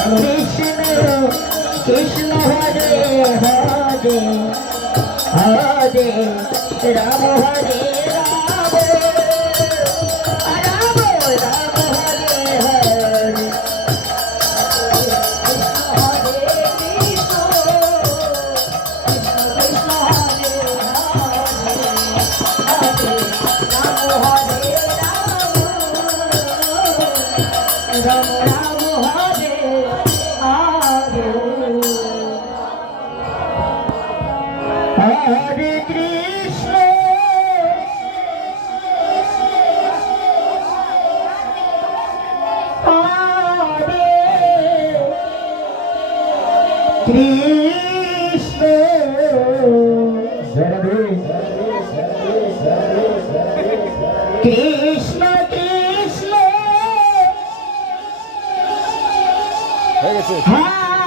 কৃষ্ণ কৃষ্ণ হরে হরে হরে রাম হরে রাম রাম রাম হরে হরে রাম রাম হরে হরে হরে কৃষ্ণ হরে কৃষ্ণ কৃষ্ণ কৃষ্ণ হয়ে গেছে। হরে